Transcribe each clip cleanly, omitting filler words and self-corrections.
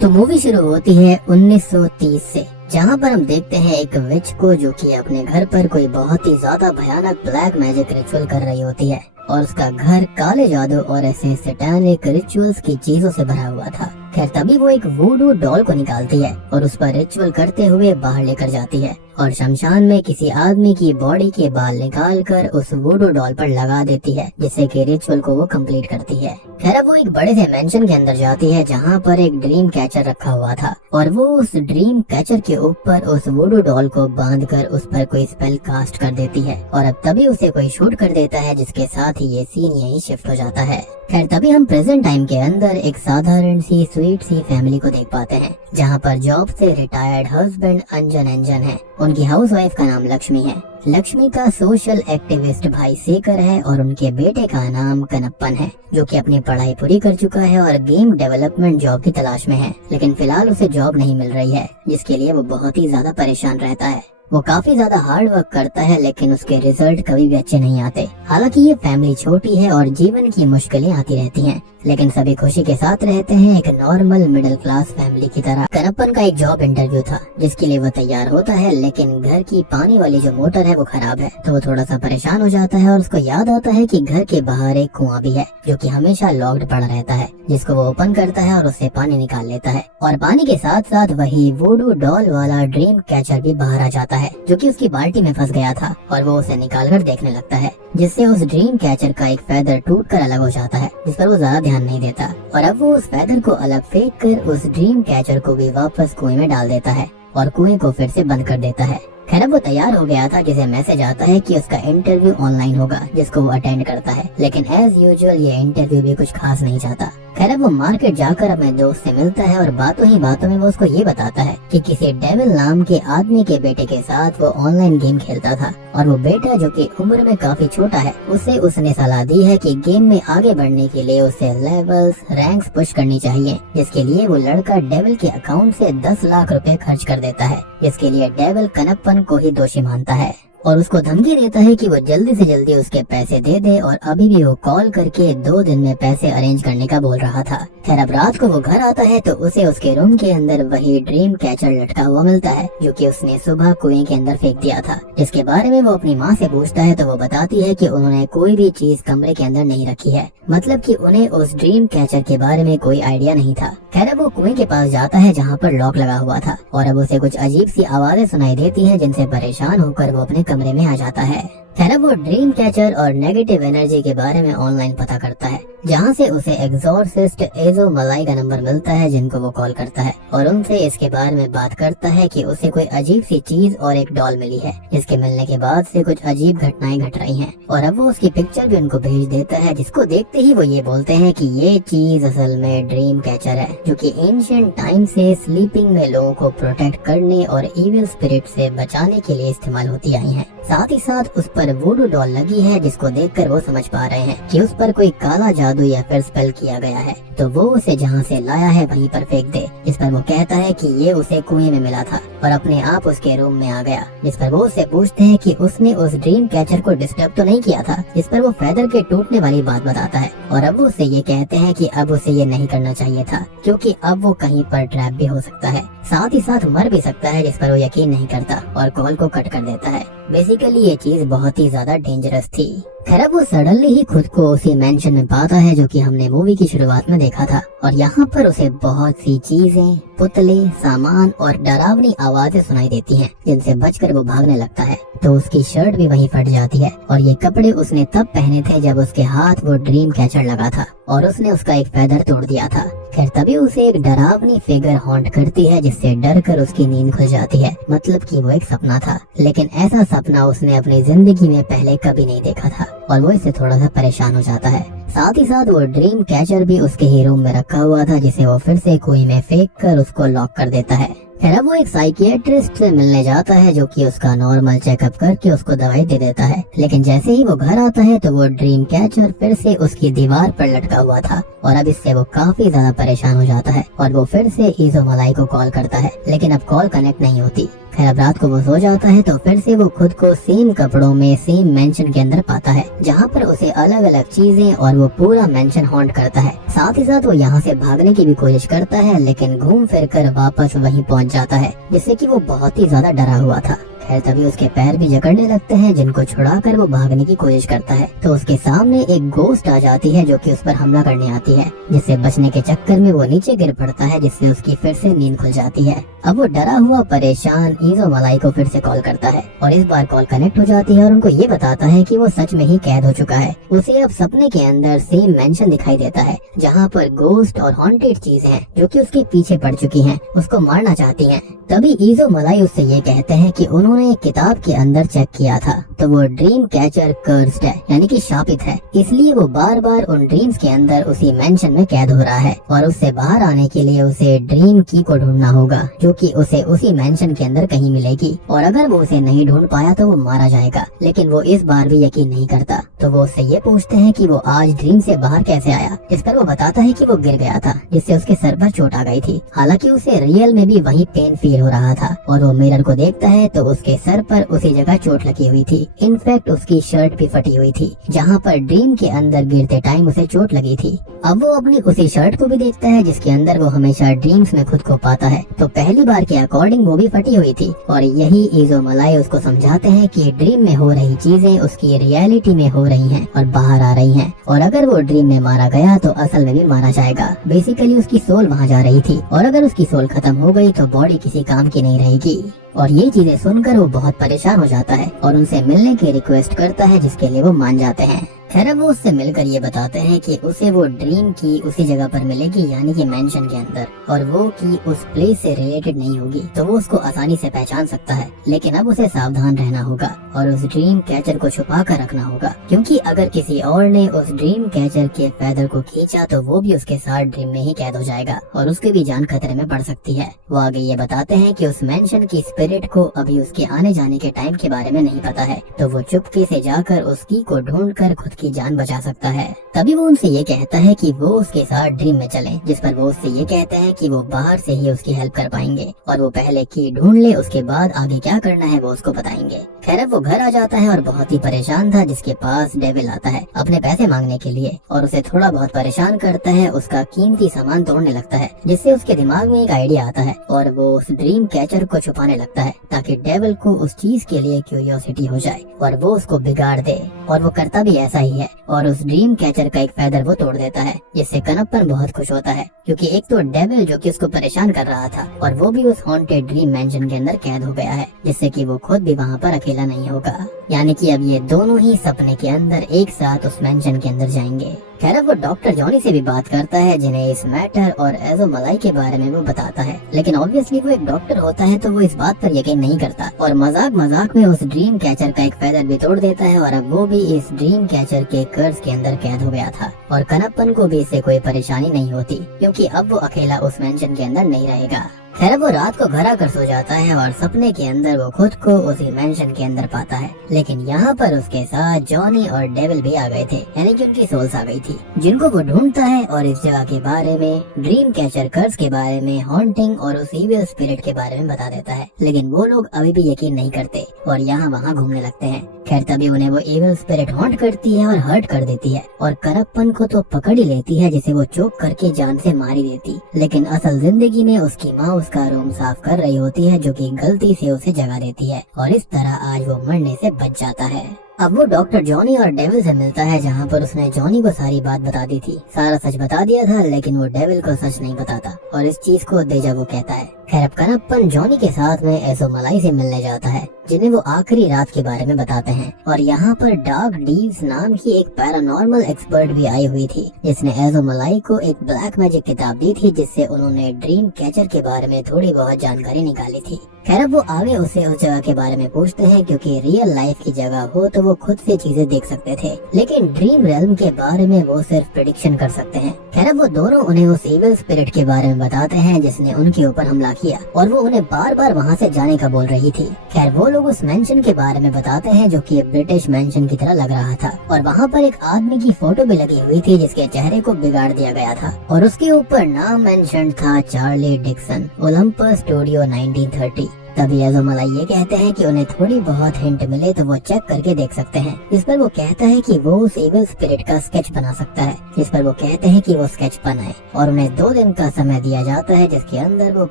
तो मूवी शुरू होती है 1930 से, जहाँ पर हम देखते हैं एक विच को जो कि अपने घर पर कोई बहुत ही ज्यादा भयानक ब्लैक मैजिक रिचुअल कर रही होती है और उसका घर काले जादू और ऐसे सैटानिक रिचुअल्स की चीजों से भरा हुआ था। खैर तभी वो एक वूडू डॉल को निकालती है और उस पर रिचुअल करते हुए बाहर लेकर जाती है और शमशान में किसी आदमी की बॉडी के बाल निकाल कर उस वूडू डॉल पर लगा देती है, जिससे कि रिचुअल को वो कंप्लीट करती है। खैर अब वो एक बड़े से मेंशन के अंदर जाती है जहाँ पर एक ड्रीम कैचर रखा हुआ था और वो उस ड्रीम कैचर के ऊपर उस वूडू डॉल को बांधकर उस पर कोई स्पेल कास्ट कर देती है और अब तभी उसे कोई शूट कर देता है, जिसके साथ ही ये सीन यहीं शिफ्ट हो जाता है। खैर तभी हम प्रेजेंट टाइम के अंदर एक साधारण सी स्वीट सी फैमिली को देख पाते हैं जहाँ पर जॉब से रिटायर्ड हस्बैंड अंजन है। उनकी हाउसवाइफ का नाम लक्ष्मी है। लक्ष्मी का सोशल एक्टिविस्ट भाई शेखर है और उनके बेटे का नाम कनप्पन है, जो कि अपनी पढ़ाई पूरी कर चुका है और गेम डेवलपमेंट जॉब की तलाश में है, लेकिन फिलहाल उसे जॉब नहीं मिल रही है, जिसके लिए वो बहुत ही ज्यादा परेशान रहता है। वो काफी ज्यादा हार्ड वर्क करता है लेकिन उसके रिजल्ट कभी भी अच्छे नहीं आते। हालांकि ये फैमिली छोटी है और जीवन की मुश्किलें आती रहती हैं, लेकिन सभी खुशी के साथ रहते हैं एक नॉर्मल मिडिल क्लास फैमिली की तरह। कनप्पन का एक जॉब इंटरव्यू था जिसके लिए वो तैयार होता है, लेकिन घर की पानी वाली जो मोटर है वो खराब है, तो वो थोड़ा सा परेशान हो जाता है और उसको याद आता है कि घर के बाहर एक कुआं भी है जो कि हमेशा लॉक्ड पड़ा रहता है, जिसको वो ओपन करता है और उससे पानी निकाल लेता है और पानी के साथ साथ वही वुडू डॉल वाला ड्रीम कैचर भी बाहर आ जाता है जो कि उसकी बाल्टी में फंस गया था और वो उसे निकालकर देखने लगता है, जिससे उस ड्रीम कैचर का एक फेदर टूटकर अलग हो जाता है, जिस पर वो ज्यादा ध्यान नहीं देता और अब वो उस फेदर को अलग फेंक कर उस ड्रीम कैचर को भी वापस कुएं में डाल देता है और कुएं को फिर से बंद कर देता है। खैर अब वो तैयार हो गया था जिसे मैसेज आता है कि उसका इंटरव्यू ऑनलाइन होगा, जिसको वो अटेंड करता है, लेकिन एज यूजुअल ये इंटरव्यू भी कुछ खास नहीं जाता। खैर अब वो मार्केट जाकर अपने दोस्त से मिलता है और बातों ही बातों में वो उसको ये बताता है कि किसी डेविल नाम के आदमी के बेटे के साथ वो ऑनलाइन गेम खेलता था और वो बेटा जो कि उम्र में काफी छोटा है, उसे उसने सलाह दी है कि गेम में आगे बढ़ने के लिए उसे लेवल्स रैंक्स पुश करनी चाहिए, जिसके लिए वो लड़का डेविल के अकाउंट से 10 लाख रुपए खर्च कर देता है, जिसके लिए डेविल कनप्पन को ही दोषी मानता है और उसको धमकी देता है कि वो जल्दी से जल्दी उसके पैसे दे दे और अभी भी वो कॉल करके 2 दिन में पैसे अरेंज करने का बोल रहा था। खैर अब रात को वो घर आता है तो उसे उसके रूम के अंदर वही ड्रीम कैचर लटका हुआ मिलता है जो कि उसने सुबह कुएं के अंदर फेंक दिया था, जिसके बारे में वो अपनी माँ से पूछता है तो वो बताती है कि उन्होंने कोई भी चीज कमरे के अंदर नहीं रखी है, मतलब कि उन्हें उस ड्रीम कैचर के बारे में कोई आइडिया नहीं था। खैर अब वो कुएं के पास जाता है जहाँ पर लॉक लगा हुआ था और अब उसे कुछ अजीब सी आवाजें सुनाई देती हैं, जिनसे परेशान होकर वो अपने कमरे में आ जाता है। खैर अब वो ड्रीम कैचर और नेगेटिव एनर्जी के बारे में ऑनलाइन पता करता है, जहाँ से उसे एग्जॉर्सिस्ट एजो मलाई का नंबर मिलता है, जिनको वो कॉल करता है और उनसे इसके बारे में बात करता है कि उसे कोई अजीब सी चीज और एक डॉल मिली है, जिसके मिलने के बाद से कुछ अजीब घटनाएं घट रही हैं और अब वो उसकी पिक्चर भी उनको भेज देता है, जिसको देखते ही वो ये बोलते हैं कि ये चीज असल में ड्रीम कैचर है जो कि एंशिएंट टाइम से स्लीपिंग में लोगों को प्रोटेक्ट करने और इविल स्पिरिट से बचाने के लिए इस्तेमाल होती आई है। साथ ही साथ उस पर वुडू डॉल लगी है, जिसको देखकर वो समझ पा रहे हैं कि उस पर कोई काला जादू या फिर स्पेल किया गया है, तो वो उसे जहाँ से लाया है वहीं पर फेंक दे। इस पर वो कहता है कि ये उसे कुएं में मिला था और अपने आप उसके रूम में आ गया, जिस पर वो उससे पूछते हैं कि उसने उस ड्रीम कैचर को डिस्टर्ब तो नहीं किया था। इस पर वो फेदर के टूटने वाली बात बताता है और अब वो उसे ये कहते हैं कि अब उसे ये नहीं करना चाहिए था, क्योंकि अब वो कहीं पर ट्रैप भी हो सकता है, साथ ही साथ मर भी सकता है, जिस पर वो यकीन नहीं करता और कॉल को कट कर देता है। बेसिकली ये चीज बहुत ही ज्यादा डेंजरस थी। खैर अब वो सडनली ही खुद को उसी मेंशन में पाता है जो कि हमने मूवी की शुरुआत में देखा था और यहाँ पर उसे बहुत सी चीजें, पुतले, सामान और डरावनी आवाजें सुनाई देती हैं, जिनसे बचकर वो भागने लगता है, तो उसकी शर्ट भी वहीं फट जाती है और ये कपड़े उसने तब पहने थे जब उसके हाथ वो ड्रीम कैचर लगा था और उसने उसका एक फेदर तोड़ दिया था। खैर तभी उसे एक डरावनी फिगर हॉन्ट करती है, जिससे डर कर उसकी नींद खुल जाती है, मतलब कि वो एक सपना था, लेकिन ऐसा सपना उसने अपनी जिंदगी में पहले कभी नहीं देखा था और वो इससे थोड़ा सा परेशान हो जाता है। साथ ही साथ वो ड्रीम कैचर भी उसके ही रूम में रखा हुआ था, जिसे वो फिर से कुएं में फेंक कर उसको लॉक कर देता है। खैर अब वो एक साइकियाट्रिस्ट से मिलने जाता है जो कि उसका नॉर्मल चेकअप करके उसको दवाई दे देता है, लेकिन जैसे ही वो घर आता है तो वो ड्रीम कैचर फिर से उसकी दीवार पर लटका हुआ था और अब इससे वो काफी ज्यादा परेशान हो जाता है और वो फिर से इजो मलाई को कॉल करता है, लेकिन अब कॉल कनेक्ट नहीं होती। खैर अब रात को वो सो जाता है तो फिर से वो खुद को सेम कपड़ों में सेम मेंशन के अंदर पाता है, जहाँ पर उसे अलग अलग चीजें और वो पूरा मेंशन हॉन्ट करता है। साथ ही साथ वो यहाँ से भागने की भी कोशिश करता है, लेकिन घूम फिर कर वापस वहीं पहुँच जाता है, जिससे कि वो बहुत ही ज्यादा डरा हुआ था। खैर तभी उसके पैर भी जकड़ने लगते हैं, जिनको छुड़ाकर वो भागने की कोशिश करता है तो उसके सामने एक गोस्ट आ जाती है जो कि उस पर हमला करने आती है, जिससे बचने के चक्कर में वो नीचे गिर पड़ता है, जिससे उसकी फिर से नींद खुल जाती है। अब वो डरा हुआ परेशान ईज़ो मलाई को फिर से कॉल करता है और इस बार कॉल कनेक्ट हो जाती है और उनको ये बताता है कि वो सच में ही कैद हो चुका है। उसे अब सपने के अंदर सेम मेंशन दिखाई देता है, जहाँ पर गोस्ट और हॉन्टेड चीजें हैं जो कि उसके पीछे पड़ चुकी हैं, उसको मारना चाहती हैं। तभी ईज़ो मलाई उससे ये कहते हैं कि उन्होंने एक किताब के अंदर चेक किया था तो वो ड्रीम कैचर कर्स्ड है, यानी कि शापित है, इसलिए वो बार बार उन ड्रीम्स के अंदर उसी मेंशन में कैद हो रहा है और उससे बाहर आने के लिए उसे ड्रीम की को ढूंढना होगा, जो कि उसे उसी मेंशन के अंदर कहीं मिलेगी और अगर वो उसे नहीं ढूंढ पाया तो वो मारा जाएगा। लेकिन वो इस बार भी यकीन नहीं करता, तो वो उससे ये पूछते हैं कि वो आज ड्रीम से बाहर कैसे आया, जिस पर वो बताता है कि वो गिर गया था, जिससे उसके सर पर चोट आ गई थी। हालांकि उसे रियल में भी वही पेन फील हो रहा था और वो मिरर को देखता है तो उसके सर पर उसी जगह चोट लगी हुई थी। इनफैक्ट उसकी शर्ट भी फटी हुई थी, जहाँ पर ड्रीम के अंदर गिरते टाइम उसे चोट लगी थी। अब वो अपनी उसी शर्ट को भी देखता है जिसके अंदर वो हमेशा ड्रीम्स में खुद को पाता है, तो पहली बार के अकॉर्डिंग वो भी फटी हुई थी और यही ईज़ो मलाई उसको समझाते हैं कि ड्रीम में हो रही चीजें उसकी रियलिटी में हो रही हैं और बाहर आ रही हैं, और अगर वो ड्रीम में मारा गया तो असल में भी मारा जाएगा। बेसिकली उसकी सोल वहाँ जा रही थी और अगर उसकी सोल खत्म हो गई तो बॉडी किसी काम की नहीं रहेगी। और ये चीजें सुनकर वो बहुत परेशान हो जाता है और उनसे मिलने की रिक्वेस्ट करता है, जिसके लिए वो मान जाते हैं। खैर वो उससे मिलकर ये बताते हैं कि उसे वो ड्रीम की उसी जगह पर मिलेगी, यानी कि मेंशन के अंदर, और वो की उस प्लेस से रिलेटेड नहीं होगी, तो वो उसको आसानी से पहचान सकता है। लेकिन अब उसे सावधान रहना होगा और उस ड्रीम कैचर को छुपा कर रखना होगा, क्योंकि अगर किसी और ने उस ड्रीम कैचर के फैदर को खींचा तो वो भी उसके साथ ड्रीम में ही कैद हो जाएगा और उसकी भी जान खतरे में पड़ सकती है। वो आगे ये बताते हैं कि उस मेंशन की स्पिरिट को अभी उसके आने जाने के टाइम के बारे में नहीं पता है, तो वो चुपके से जाकर उसकी को ढूंढ कर खुद की जान बचा सकता है। तभी वो उनसे ये कहता है कि वो उसके साथ ड्रीम में चलें, जिस पर वो उससे ये कहते हैं कि वो बाहर से ही उसकी हेल्प कर पाएंगे और वो पहले की ढूंढ ले, उसके बाद आगे क्या करना है वो उसको बताएंगे। खैर वो घर आ जाता है और बहुत ही परेशान था, जिसके पास डेविल आता है अपने पैसे मांगने के लिए और उसे थोड़ा बहुत परेशान करता है, उसका कीमती सामान तोड़ने लगता है, जिससे उसके दिमाग में एक आइडिया आता है और वो उस ड्रीम कैचर को छुपाने लगता है ताकि डेविल को उस चीज के लिए क्यूरियोसिटी हो जाए और वो उसको बिगाड़ दे। और वो करता भी ऐसा ही है और उस ड्रीम कैचर का एक फैदर वो तोड़ देता है, जिससे कनप्पन बहुत खुश होता है, क्योंकि एक तो डेविल जो कि उसको परेशान कर रहा था और वो भी उस हॉन्टेड ड्रीम मेंशन के अंदर कैद हो गया है, जिससे कि वो खुद भी वहाँ पर अकेला नहीं होगा। यानी कि अब ये दोनों ही सपने के अंदर एक साथ उस मेंशन के अंदर जाएंगे। खैर वो डॉक्टर जॉनी से भी बात करता है, जिन्हें इस मैटर और ईज़ो मलाई के बारे में वो बताता है, लेकिन ऑब्वियसली वो एक डॉक्टर होता है तो वो इस बात पर यकीन नहीं करता और मजाक मजाक में उस ड्रीम कैचर का एक फैदर भी तोड़ देता है और अब वो भी इस ड्रीम कैचर के कर्ज के अंदर कैद हो गया था और कनप्पन को भी इससे कोई परेशानी नहीं होती, क्योंकि अब वो अकेला उस मेंशन के अंदर नहीं रहेगा। खैर वो रात को घर आकर सो जाता है और सपने के अंदर वो खुद को उसी मेंशन के अंदर पाता है, लेकिन यहाँ पर उसके साथ जॉनी और डेविल भी आ गए थे, यानी कि उनकी सोल्स आ गई थी, जिनको वो ढूंढता है और इस जगह के बारे में, ड्रीम कैचर कर्स के बारे में, हॉन्टिंग और उस इविल स्पिरिट के बारे में बता देता है। लेकिन वो लोग अभी भी यकीन नहीं करते और यहाँ वहाँ घूमने लगते हैं। खैर तभी उन्हें वो इविल स्पिरिट हॉन्ट करती है और हर्ट कर देती है और कनप्पन को तो पकड़ ही लेती है, जिसे वो चोक करके जान से मार ही देती। लेकिन असल जिंदगी में उसकी माँ उसका रूम साफ कर रही होती है, जो कि गलती से उसे जगा देती है और इस तरह आज वो मरने से बच जाता है। अब वो डॉक्टर जॉनी और डेविल से मिलता है, जहाँ पर उसने जॉनी को सारी बात बता दी थी, सारा सच बता दिया था, लेकिन वो डेविल को सच नहीं बताता और इस चीज को डेजा वो कहता है। खैर अब कनप्पन जॉनी के साथ में ईज़ो मलाई से मिलने जाता है, जिन्हें वो आखिरी रात के बारे में बताते हैं और यहाँ पर डार्क डीव्स नाम की एक पैरानॉर्मल एक्सपर्ट भी आई हुई थी, जिसने ईज़ो मलाई को एक ब्लैक मैजिक किताब दी थी, जिससे उन्होंने ड्रीम कैचर के बारे में थोड़ी बहुत जानकारी निकाली थी। खैर अब वो आगे उससे उस जगह के बारे में पूछते हैं, क्योंकि रियल लाइफ की जगह हो तो वो खुद से चीजें देख सकते थे, लेकिन ड्रीम रेल्म के बारे में वो सिर्फ प्रेडिक्शन कर सकते हैं। खैर वो दोनों उन्हें उस इविल स्पिरिट के बारे में बताते हैं, जिसने उनके ऊपर हमला किया और वो उन्हें बार बार वहाँ से जाने का बोल रही थी। खैर वो लोग उस मेंशन के बारे में बताते हैं, जो कि ब्रिटिश मेंशन की तरह लग रहा था और वहाँ पर एक आदमी की फोटो भी लगी हुई थी, जिसके चेहरे को बिगाड़ दिया गया था और उसके ऊपर नाम मेंशन था चार्ली डिक्सन, ओलंपस स्टूडियो 1930। तभी एज़ोमलाई ये कहते हैं कि उन्हें थोड़ी बहुत हिंट मिले तो वो चेक करके देख सकते हैं। इस पर वो कहता है कि वो उस इविल स्पिरिट का स्केच बना सकता है। इस पर वो कहते हैं कि वो स्केच बनाए और उन्हें 2 दिन का समय दिया जाता है जिसके अंदर वो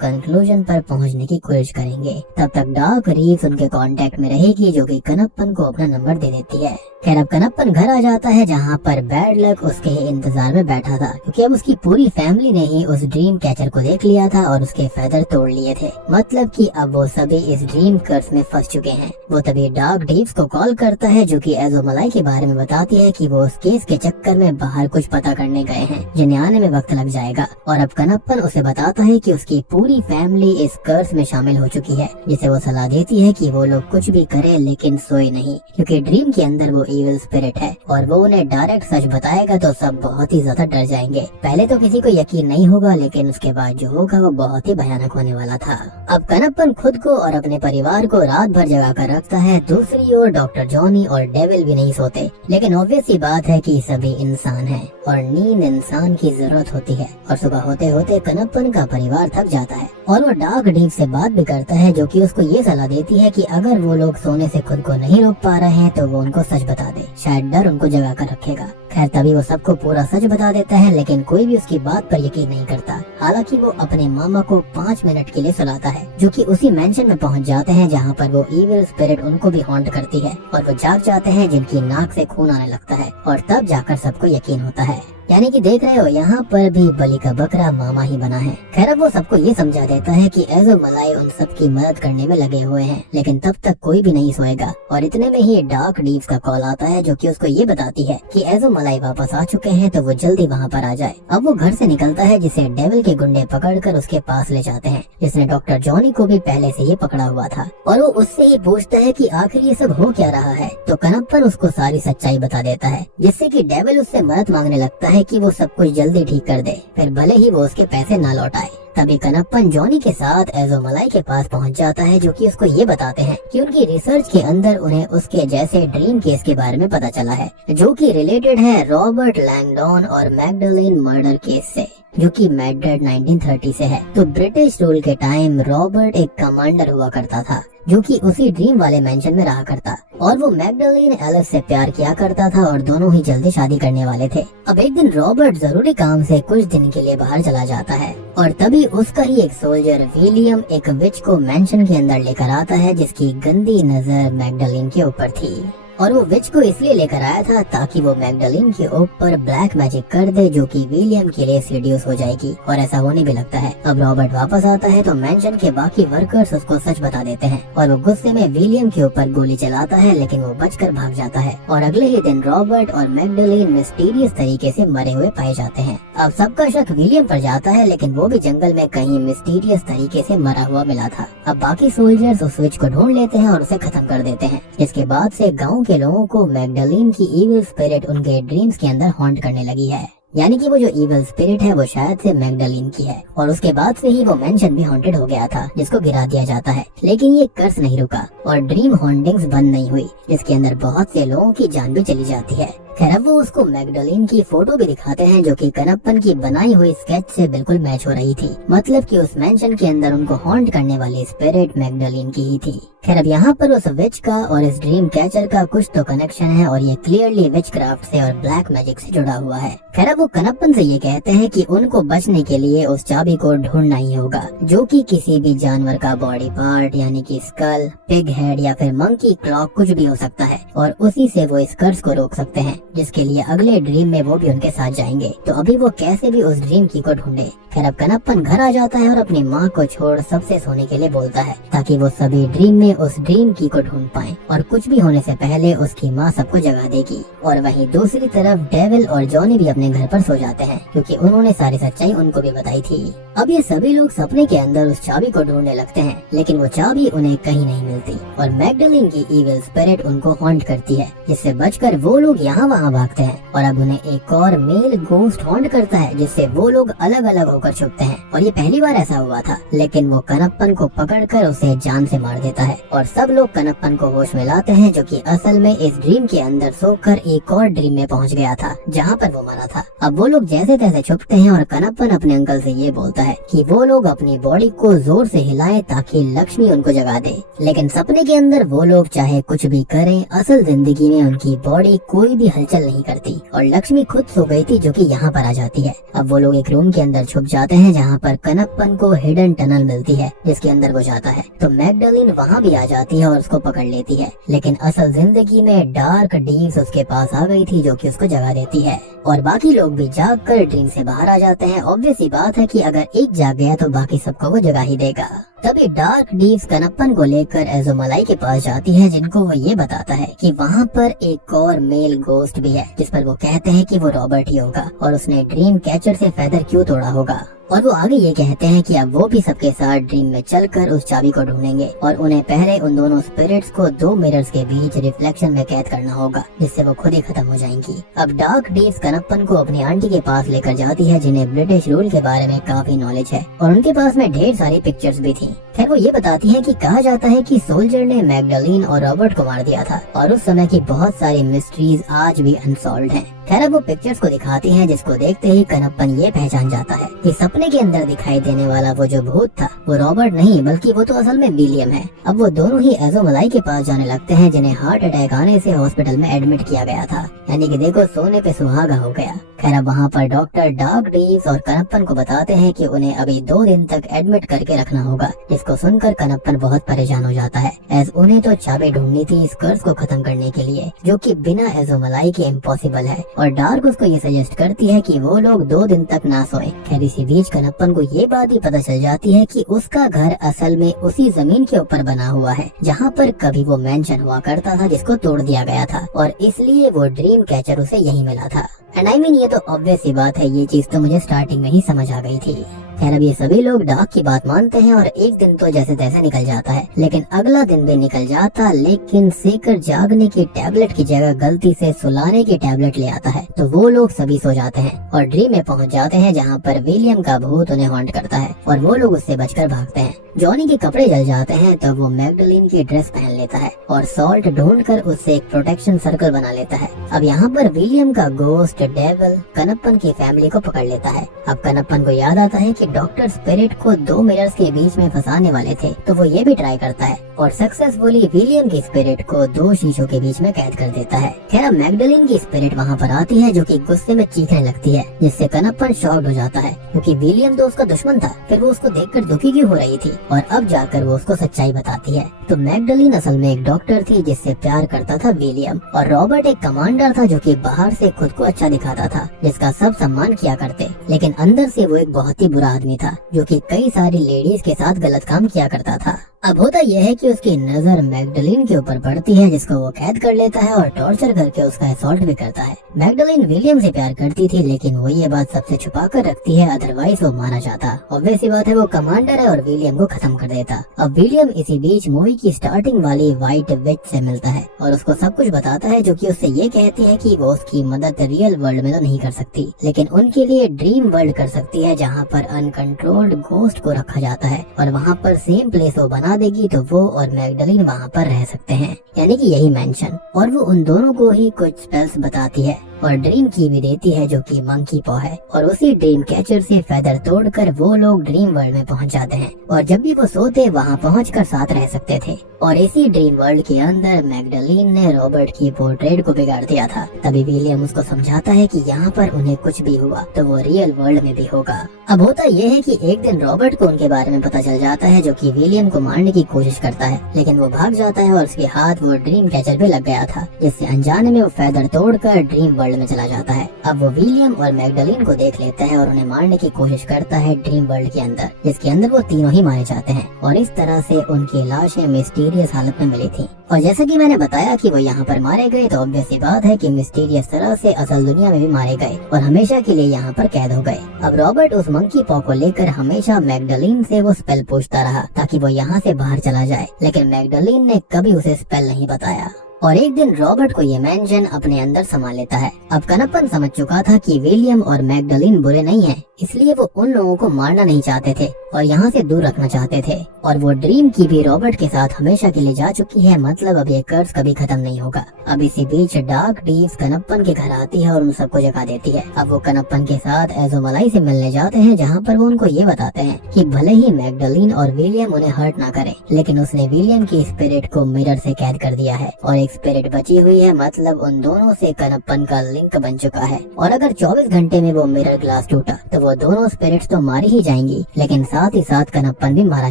कंक्लूजन पर पहुंचने की कोशिश करेंगे। तब तक डॉक रीव्स उनके कांटेक्ट में रहेगी जो कि कनप्पन को अपना नंबर दे देती है। खैर अब कनप्पन घर आ जाता है जहाँ पर बैड लक उसके इंतजार में बैठा था, क्योंकि अब उसकी पूरी फैमिली ने ही उस ड्रीम कैचर को देख लिया था और उसके फेदर तोड़ लिए थे। मतलब कि अब वो सभी इस ड्रीम कर्स में फंस चुके हैं। वो तभी डॉग डीव्स को कॉल करता है जो कि एज़ोमलाई के बारे में बताती है कि वो उस केस के चक्कर में बाहर कुछ पता करने गए हैं जिन्हें आने में वक्त लग जाएगा। और अब कनप्पन उसे बताता है कि उसकी पूरी फैमिली इस कर्स में शामिल हो चुकी है, जिसे वो सलाह देती है कि वो लोग कुछ भी करे लेकिन सोए नहीं, क्योंकि ड्रीम के अंदर वो इविल स्पिरिट है और वो उन्हें डायरेक्ट सच बताएगा तो सब बहुत ही ज्यादा डर जाएंगे। पहले तो किसी को यकीन नहीं होगा, लेकिन उसके बाद जो होगा वो बहुत ही भयानक होने वाला था। अब कनप्पन खुद को और अपने परिवार को रात भर जगा कर रखता है। दूसरी ओर डॉक्टर जॉनी और डेविल भी नहीं सोते, लेकिन ऑब्वियस सी बात है कि सभी इंसान हैं और नींद इंसान की जरूरत होती है। और सुबह होते होते कनप्पन का परिवार थक जाता है और वो डॉग डीव से बात भी करता है जो कि उसको ये सलाह देती है कि अगर वो लोग सोने से खुद को नहीं रोक पा रहे हैं तो वो उनको सच बता दे, शायद डर उनको जगा कर रखेगा। खैर तभी वो सबको पूरा सच बता देता है, लेकिन कोई भी उसकी बात पर यकीन नहीं करता। हालांकि वो अपने मामा को 5 मिनट के लिए सुलाता है, जो कि उसी मेंशन में पहुंच जाते हैं जहां पर वो इविल स्पिरिट उनको भी हॉन्ट करती है और वो जाग जाते हैं जिनकी नाक से खून आने लगता है और तब जाकर सबको यकीन होता है। यानी कि देख रहे हो यहाँ पर भी बलि का बकरा मामा ही बना है। खैर अब वो सबको ये समझा देता है कि एज़ोमलाई उन सब की मदद करने में लगे हुए हैं, लेकिन तब तक कोई भी नहीं सोएगा। और इतने में ही डॉग डीव्स का कॉल आता है जो कि उसको ये बताती है कि एज़ोमलाई वापस आ चुके हैं तो वो जल्दी वहाँ पर आ जाए। अब वो घर से निकलता है जिसे डेविल के गुंडे पकड़कर उसके पास ले जाते हैं, जिसने डॉक्टर जॉनी को भी पहले से ही पकड़ा हुआ था। और वो उससे ही पूछता है कि आखिर ये सब हो क्या रहा है, तो कनप्पन उसको सारी सच्चाई बता देता है, जिससे कि डेविल उससे मदद मांगने लगता है कि वो सब कुछ जल्दी ठीक कर दे, फिर भले ही वो उसके पैसे ना लौटाए। तभी कनप्पन जॉनी के साथ एज़ोमलाई के पास पहुंच जाता है जो कि उसको ये बताते हैं कि उनकी रिसर्च के अंदर उन्हें उसके जैसे ड्रीम केस के बारे में पता चला है जो कि रिलेटेड है रॉबर्ट लैंगडॉन और मैगडलेन मर्डर केस से, जो कि मैड्रिड 1930 से है। तो ब्रिटिश रूल के टाइम रॉबर्ट एक कमांडर हुआ करता था जो कि उसी ड्रीम वाले मेंशन में रहा करता और वो मैगडलेन एलिस से प्यार किया करता था और दोनों ही जल्दी शादी करने वाले थे। अब एक दिन रॉबर्ट जरूरी काम से कुछ दिन के लिए बाहर चला जाता है और तभी उसका ही एक सोल्जर विलियम एक विच को मेंशन के अंदर लेकर आता है जिसकी गंदी नजर मैगडलेन के ऊपर थी। और वो विच को इसलिए लेकर आया था ताकि वो मैगडलेन के ऊपर ब्लैक मैजिक कर दे जो कि विलियम के लिए सीडियस हो जाएगी, और ऐसा होने भी लगता है। अब रॉबर्ट वापस आता है तो मेंशन के बाकी वर्कर्स उसको सच बता देते हैं और वो गुस्से में विलियम के ऊपर गोली चलाता है, लेकिन वो बचकर भाग जाता है। और अगले ही दिन रॉबर्ट और मैगडलेन मिस्टीरियस तरीके से मरे हुए पाए जाते हैं। अब सबका शक विलियम पर जाता है, लेकिन वो भी जंगल में कहीं मिस्टीरियस तरीके से मरा हुआ मिला था। अब बाकी सोल्जर्स उस स्विच को ढूंढ लेते हैं और उसे खत्म कर देते हैं, जिसके बाद से गाँव के लोगों को मैगडलेन की इविल स्पिरिट उनके ड्रीम्स के अंदर हॉन्ट करने लगी है। यानी कि वो जो इविल स्पिरिट है वो शायद से मैगडलेन की है और उसके बाद से ही वो मेंशन भी हॉन्टेड हो गया था जिसको गिरा दिया जाता है। लेकिन ये कर्स नहीं रुका और ड्रीम हॉन्टिंग्स बंद नहीं हुई, जिसके अंदर बहुत से लोगों की जान भी चली जाती है। खैर अब वो उसको मैगडलेन की फोटो भी दिखाते हैं जो कि कनप्पन की बनाई हुई स्केच से बिल्कुल मैच हो रही थी। मतलब कि उस मेंशन के अंदर उनको हॉन्ट करने वाली स्पिरिट मैगडलेन की ही थी। खैर अब यहाँ पर उस विच का और इस ड्रीम कैचर का कुछ तो कनेक्शन है और ये क्लियरली विच क्राफ्ट से और ब्लैक मैजिक से जुड़ा हुआ है। खैर अब वो कनप्पन से ये कहते हैं कि उनको बचने के लिए उस चाबी को ढूंढना ही होगा जो कि किसी भी जानवर का बॉडी पार्ट यानी कि स्कल, पिग हेड या फिर मंकी क्लॉक कुछ भी हो सकता है और उसी से वो इस कर्स को रोक सकते हैं, जिसके लिए अगले ड्रीम में वो भी उनके साथ जाएंगे। तो अभी वो कैसे भी उस ड्रीम की को ढूंढे। खैर अब कनप्पन घर आ जाता है और अपनी माँ को छोड़ सबसे सोने के लिए बोलता है ताकि वो सभी ड्रीम में उस ड्रीम की को ढूंढ पाए और कुछ भी होने से पहले उसकी माँ सबको जगा देगी। और वहीं दूसरी तरफ डेविल और जॉनी भी अपने घर पर सो जाते हैं क्योंकि उन्होंने सारी सच्चाई उनको भी बताई थी। अब ये सभी लोग सपने के अंदर उस चाबी को ढूंढने लगते हैं, लेकिन वो चाबी उन्हें कहीं नहीं मिलती और मैगडलेन की इविल स्पिरिट उनको हॉन्ट करती है, जिससे बचकर वो लोग यहाँ वहाँ भागते हैं। और अब उन्हें एक और मेल गोस्ट हॉन्ट करता है, जिससे वो लोग अलग अलग होकर छुपते हैं और ये पहली बार ऐसा हुआ था। लेकिन वो कनप्पन को पकड़कर उसे जान से मार देता है और सब लोग कनप्पन को होश में लाते हैं, जो कि असल में इस ड्रीम के अंदर सोकर एक और ड्रीम में पहुंच गया था जहाँ पर वो मरा था। अब वो लोग जैसे तैसे छुपते हैं और कनप्पन अपने अंकल से ये बोलता है कि वो लोग अपनी बॉडी को जोर से हिलाएं ताकि लक्ष्मी उनको जगा दे। लेकिन सपने के अंदर वो लोग चाहे कुछ भी करें, असल जिंदगी में उनकी बॉडी कोई भी हलचल नहीं करती और लक्ष्मी खुद सो गई थी, जो कि यहाँ पर आ जाती है। अब वो लोग एक रूम के अंदर छुप जाते हैं जहाँ पर कनप्पन को हिडन टनल मिलती है जिसके अंदर वो जाता है। तो मैगडलीन वहाँ भी आ जाती है और उसको पकड़ लेती है। लेकिन असल जिंदगी में डार्क डीव्स उसके पास आ गई थी, जो कि उसको जगा देती है और बाकी लोग भी जाग कर ड्रीम से बाहर आ जाते हैं। ऑब्वियस सी बात है कि अगर एक जाग गया तो बाकी सबको वो जगा ही देगा। तभी डार्क डीव्स कनप्पन को लेकर एज़ोमलाई के पास जाती है, जिनको वो ये बताता है कि वहाँ पर एक और मेल गोस्ट भी है, जिस पर वो कहते हैं कि वो रॉबर्ट ही होगा और उसने ड्रीम कैचर से फेदर क्यों तोड़ा होगा। और वो आगे ये कहते हैं कि अब वो भी सबके साथ ड्रीम में चलकर उस चाबी को ढूंढेंगे और उन्हें पहले उन दोनों स्पिरिट्स को 2 मिरर्स के बीच रिफ्लेक्शन में कैद करना होगा, जिससे वो खुद ही खत्म हो जाएंगी। अब डार्क डीव्स कनप्पन को अपनी आंटी के पास लेकर जाती है, जिन्हें ब्रिटिश रूल के बारे में काफी नॉलेज है और उनके पास में ढेर सारी पिक्चर्स भी थी। खैर वो ये बताती है कि कहा जाता है कि सोल्जर ने मैगडलीन और रॉबर्ट को मार दिया था और उस समय की बहुत सारी मिस्ट्रीज आज भी अनसॉल्व्ड हैं। खैर अब वो पिक्चर्स को दिखाती हैं, जिसको देखते ही कनप्पन ये पहचान जाता है कि सपने के अंदर दिखाई देने वाला वो जो भूत था वो रॉबर्ट नहीं बल्कि वो तो असल में विलियम है। अब वो दोनों ही एज़ोमलाई के पास जाने लगते हैं, जिन्हें हार्ट अटैक आने से हॉस्पिटल में एडमिट किया गया था। यानी कि देखो सोने पे सुहागा हो गया। खैर अब वहाँ पर डॉक्टर डार्क डीव्स और कनप्पन को बताते हैं कि उन्हें अभी 2 दिन तक एडमिट करके रखना होगा, जिसको सुनकर कनप्पन बहुत परेशान हो जाता है, एज उन्हें तो चाबी ढूंढनी थी इस कर्ज को खत्म करने के लिए, जो कि बिना एज़ोमलाई के इम्पॉसिबल है। और डार्क उसको ये सजेस्ट करती है कि वो लोग 2 दिन तक ना सोए। खैर इसी बीच कनप्पन को ये बात भी पता चल जाती है कि उसका घर असल में उसी जमीन के ऊपर बना हुआ है जहाँ पर कभी वो मेंशन हुआ करता था, जिसको तोड़ दिया गया था और इसलिए वो ड्रीम कैचर उसे यही मिला था। एंड आई मीन ये तो ऑब्वियस सी बात है, ये चीज तो मुझे स्टार्टिंग में ही समझ आ गई थी। खैर अब ये सभी लोग डार्क की बात मानते हैं और एक दिन तो जैसे तैसे निकल जाता है, लेकिन अगला दिन भी निकल जाता, लेकिन सेकर जागने की टैबलेट की जगह गलती से सुलाने की टैबलेट ले आता है। तो वो लोग सभी सो जाते हैं और ड्रीम में पहुंच जाते हैं, जहाँ पर विलियम का भूत उन्हें हॉन्ट करता है और वो लोग उससे बचकर भागते हैं। जॉनी के कपड़े जल जाते हैं तब वो मैगडलीन की ड्रेस पहन लेता है और सॉल्ट ढूंढकर उससे एक प्रोटेक्शन सर्कल बना लेता है। अब यहाँ पर विलियम का गोस्ट डेविल कनप्पन की फैमिली को पकड़ लेता है। अब कनप्पन को याद आता है कि डॉक्टर स्पिरिट को 2 मिरर्स के बीच में फंसाने वाले थे, तो वो ये भी ट्राई करता है और सक्सेसफुली विलियम की स्पिरिट को 2 शीशों के बीच में कैद कर देता है। खैर मैगडलीन की स्पिरिट वहाँ पर आती है, जो कि गुस्से में चीखने लगती है, जिससे कनप्पन शॉक्ड हो जाता है क्योंकि विलियम तो उसका दुश्मन था, फिर वो उसको देखकर दुखी क्यों हो रही थी और अब जाकर वो उसको सच्चाई बताती है। तो मैगडलीन असल में एक डॉक्टर थी जिससे प्यार करता था विलियम और रॉबर्ट एक कमांडर था जो कि बाहर से खुद को अच्छा दिखाता था, जिसका सब सम्मान किया करते, लेकिन अंदर से वो एक बहुत ही बुरा आदमी था जो कि कई सारी लेडीज के साथ गलत काम किया करता था। अब होता यह है कि उसकी नजर मैगडलीन के ऊपर पड़ती है, जिसको वो कैद कर लेता है और टॉर्चर करके उसका असॉल्ट भी करता है। मैगडलीन विलियम से प्यार करती थी, लेकिन वो ये बात सबसे छुपा कर रखती है, अदरवाइज वो मारा जाता। ऑब्वियस सी बात है, वो कमांडर है और विलियम को खत्म कर देता। अब विलियम इसी बीच मूवी की स्टार्टिंग वाली व्हाइट विच से मिलता है और उसको सब कुछ बताता है, जो कि उससे ये कहती है कि वो उसकी मदद रियल वर्ल्ड में तो नहीं कर सकती, लेकिन उनके लिए ड्रीम वर्ल्ड कर सकती है, जहाँ पर अनकंट्रोल्ड गोस्ट को रखा जाता है और वहाँ पर सेम प्लेस वो बना देगी तो वो और मैगडलीन वहाँ पर रह सकते हैं, यानी कि यही मेंशन। और वो उन दोनों को ही कुछ स्पेल्स बताती है और ड्रीम की भी देती है, जो कि मंकी पॉ है, और उसी ड्रीम कैचर से फेदर तोड़कर वो लोग ड्रीम वर्ल्ड में पहुंच जाते हैं और जब भी वो सोते वहां पहुंचकर साथ रह सकते थे। और इसी ड्रीम वर्ल्ड के अंदर मैगडलीन ने रॉबर्ट की पोर्ट्रेट को बिगाड़ दिया था। तभी विलियम उसको समझाता है कि यहाँ पर उन्हें कुछ भी हुआ तो वो रियल वर्ल्ड में भी होगा। अब होता यह है कि एक दिन रॉबर्ट को उनके बारे में पता चल जाता है, जो कि विलियम को मारने की कोशिश करता है, लेकिन वो भाग जाता है और उसके हाथ वो ड्रीम कैचर पे लग गया था, जिससे अनजाने में वो फेदर तोड़कर ड्रीम वर्ल्ड में चला जाता है। अब वो विलियम और मैगडलीन को देख लेता है और उन्हें मारने की कोशिश करता है ड्रीम वर्ल्ड के अंदर, जिसके अंदर वो तीनों ही मारे जाते हैं और इस तरह से उनकी लाशें मिस्टीरियस हालत में मिली थी। और जैसा कि मैंने बताया कि वो यहाँ पर मारे गए, तो ऑब्वियस सी बात है कि मिस्टीरियस तरह से असल दुनिया में भी मारे गए और हमेशा के लिए यहाँ पर कैद हो गए। अब रॉबर्ट उस मंकी पॉ को लेकर हमेशा मैगडलीन से वो स्पेल पूछता रहा ताकि वो यहाँ से बाहर चला जाए, लेकिन मैगडलीन ने कभी उसे स्पेल नहीं बताया। और एक दिन रॉबर्ट को ये मैंशन अपने अंदर समा लेता है। अब कनप्पन समझ चुका था कि विलियम और मैगडलीन बुरे नहीं हैं, इसलिए वो उन लोगों को मारना नहीं चाहते थे और यहाँ से दूर रखना चाहते थे। और वो ड्रीम की भी रॉबर्ट के साथ हमेशा के लिए जा चुकी है, मतलब अब ये कर्ज कभी खत्म नहीं होगा। अब इसी बीच डार्क डीव्स कनप्पन के घर आती है और उन सबको जगा देती है। अब वो कनप्पन के साथ एज़ोमलाई से मिलने जाते हैं, जहाँ पर वो उनको ये बताते हैं कि भले ही मैगडलीन और विलियम उन्हें हर्ट ना करे, लेकिन उसने विलियम की स्पिरिट को मिरर से कैद कर दिया है और एक स्पिरिट बची हुई है, मतलब उन दोनों से कनप्पन का लिंक बन चुका है। और अगर 24 घंटे में वो मिरर ग्लास टूटा तो वो दोनों स्पिरिट्स तो मारी ही जाएंगी, लेकिन साथ ही साथ कनप्पन भी मारा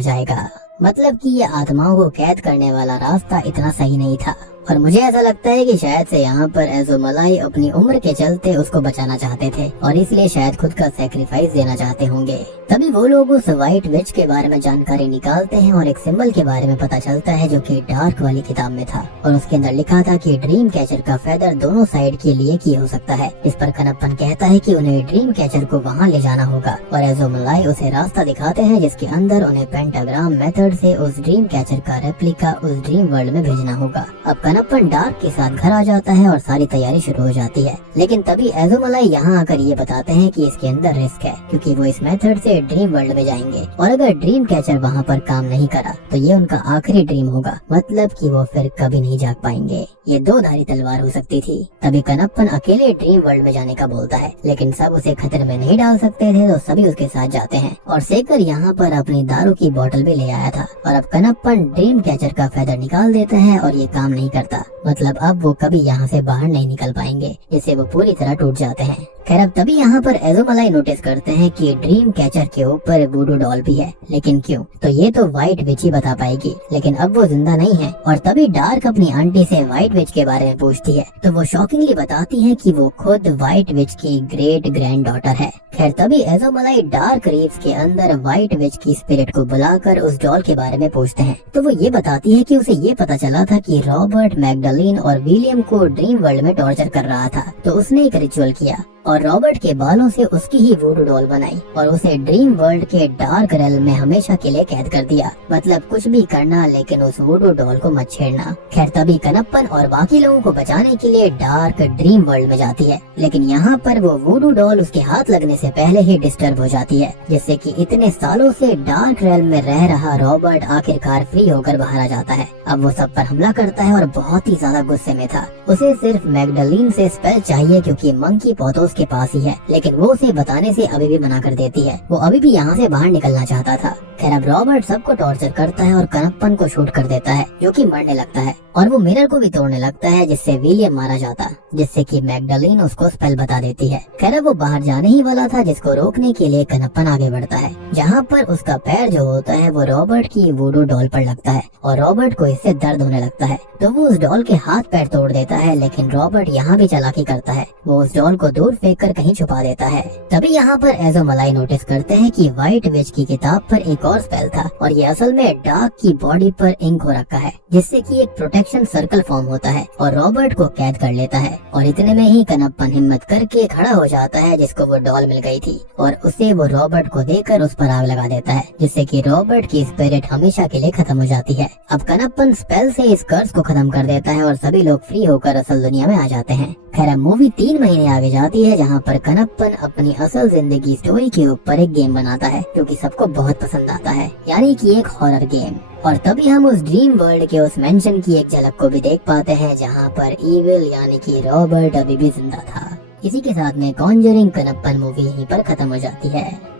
जाएगा। मतलब कि ये आत्माओं को कैद करने वाला रास्ता इतना सही नहीं था। और मुझे ऐसा लगता है कि शायद से यहाँ पर एज़ोमलाई अपनी उम्र के चलते उसको बचाना चाहते थे और इसलिए शायद खुद का सैक्रिफाइस देना चाहते होंगे। तभी वो लोग उस व्हाइट विच के बारे में जानकारी निकालते हैं और एक सिंबल के बारे में पता चलता है जो कि डार्क वाली किताब में था और उसके अंदर लिखा था कि ड्रीम कैचर का फेदर दोनों साइड के लिए की हो सकता है। इस पर कनप्पन कहता है कि उन्हें ड्रीम कैचर को वहाँ ले जाना होगा और एज़ोमलाई उसे रास्ता दिखाते हैं जिसके अंदर उन्हें पेंटाग्राम मेथड से उस ड्रीम कैचर का रेप्लिका उस ड्रीम वर्ल्ड में भेजना होगा। अब कनप्पन डार्क के साथ घर आ जाता है और सारी तैयारी शुरू हो जाती है, लेकिन तभी एज़ोमलाई यहाँ आकर ये बताते हैं कि इसके अंदर रिस्क है क्योंकि वो इस मेथड से ड्रीम वर्ल्ड में जाएंगे और अगर ड्रीम कैचर वहाँ पर काम नहीं करा तो ये उनका आखिरी ड्रीम होगा, मतलब कि वो फिर कभी नहीं जाग पाएंगे। ये दो धारी तलवार हो सकती थी। तभी कनप्पन अकेले ड्रीम वर्ल्ड में जाने का बोलता है, लेकिन सब उसे खतरे में नहीं डाल सकते थे तो सभी उसके साथ जाते हैं और सेकर यहाँ पर अपनी दारू की बोतल भी ले आया था। और अब कनप्पन ड्रीम कैचर का फेदर निकाल देता है और ये काम नहीं करता, मतलब अब वो कभी यहाँ से बाहर नहीं निकल पाएंगे, जिससे वो पूरी तरह टूट जाते हैं। खैर अब तभी यहाँ पर एज़ोमलाई नोटिस करते हैं कि ड्रीम कैचर के ऊपर वुडू डॉल भी है, लेकिन क्यों? तो ये तो व्हाइट विच ही बता पाएगी, लेकिन अब वो जिंदा नहीं है। और तभी डार्क अपनी आंटी से व्हाइट विच के बारे में पूछती है तो वो शॉकिंगली बताती है कि वो खुद व्हाइट विच की ग्रेट ग्रैंड डॉटर है। खैर तभी एज़ोमलाई डार्क रीव्स के अंदर व्हाइट विच की स्पिरिट को बुलाकर उस डॉल के बारे में पूछते हैं तो वो ये बताती है कि उसे ये पता चला था कि रॉबर्ट मैगडलीन और विलियम को ड्रीम वर्ल्ड में टॉर्चर कर रहा था, तो उसने एक रिचुअल किया और रॉबर्ट के बालों से उसकी ही वुडू डॉल बनाई और उसे ड्रीम वर्ल्ड के डार्क रेल में हमेशा के लिए कैद कर दिया। मतलब कुछ भी करना लेकिन उस वुडू डॉल को मत छेड़ना। खैर तभी कनप्पन और बाकी लोगों को बचाने के लिए डार्क ड्रीम वर्ल्ड में जाती है, लेकिन यहाँ पर वो वुडू डॉल उसके हाथ लगने से पहले ही डिस्टर्ब हो जाती है, जिससे कि इतने सालों से डार्क रेल में रह रहा रॉबर्ट आखिरकार फ्री होकर बाहर आ जाता है। अब वो सब पर हमला करता है और बहुत ही ज्यादा गुस्से में था। उसे सिर्फ मैगडलीन से स्पेल चाहिए क्योंकि मंकी पोथोस के पास ही है, लेकिन वो उसे बताने से अभी भी मना कर देती है। वो अभी भी यहाँ से बाहर निकलना चाहता था। खैर अब रॉबर्ट सबको टॉर्चर करता है और कनप्पन को शूट कर देता है, जो कि मरने लगता है और वो मिरर को भी तोड़ने लगता है, जिससे विलियम मारा जाता, जिससे कि मैगडलीन उसको स्पेल बता देती है। खैर वो बाहर जाने ही वाला था, जिसको रोकने के लिए कनप्पन आगे बढ़ता है, जहाँ पर उसका पैर जो होता है वो रॉबर्ट की वुडू डॉल पर लगता है और रॉबर्ट को इससे दर्द होने लगता है, तो वो उस डॉल के हाथ पैर तोड़ देता है। लेकिन रॉबर्ट यहाँ भी चालाकी करता है, वो उस डॉल को दूर फेंक कर कहीं छुपा देता है। तभी यहाँ पर एज़ोमलाई नोटिस करते हैं कि व्हाइट विच की किताब पर एक और स्पेल था और ये असल में डार्क की बॉडी पर इंक हो रखा है, जिससे कि एक प्रोटेक्शन सर्कल फॉर्म होता है और रॉबर्ट को कैद कर लेता है। और इतने में ही कनप्पन हिम्मत करके खड़ा हो जाता है, जिसको वो डॉल मिल गई थी, और उसे वो रॉबर्ट को देकर उस पर आग लगा देता है, जिससे कि रॉबर्ट की स्पिरिट हमेशा के लिए खत्म हो जाती है। अब कनप्पन स्पेल से इस कर्स को खत्म कर देता है और सभी लोग फ्री होकर असल दुनिया में आ जाते हैं। खैर अब मूवी 3 महीने आगे जाती है, जहाँ पर कनप्पन अपनी असल जिंदगी स्टोरी के ऊपर एक गेम बनाता है, जो कि सबको बहुत पसंद आता है, यानी कि एक हॉरर गेम। और तभी हम उस ड्रीम वर्ल्ड के उस मेंशन की एक झलक को भी देख पाते हैं, जहाँ पर इविल यानी कि रॉबर्ट अभी भी जिंदा था। इसी के साथ में कॉन्जरिंग कनप्पन मूवी यहीं पर खत्म हो जाती है।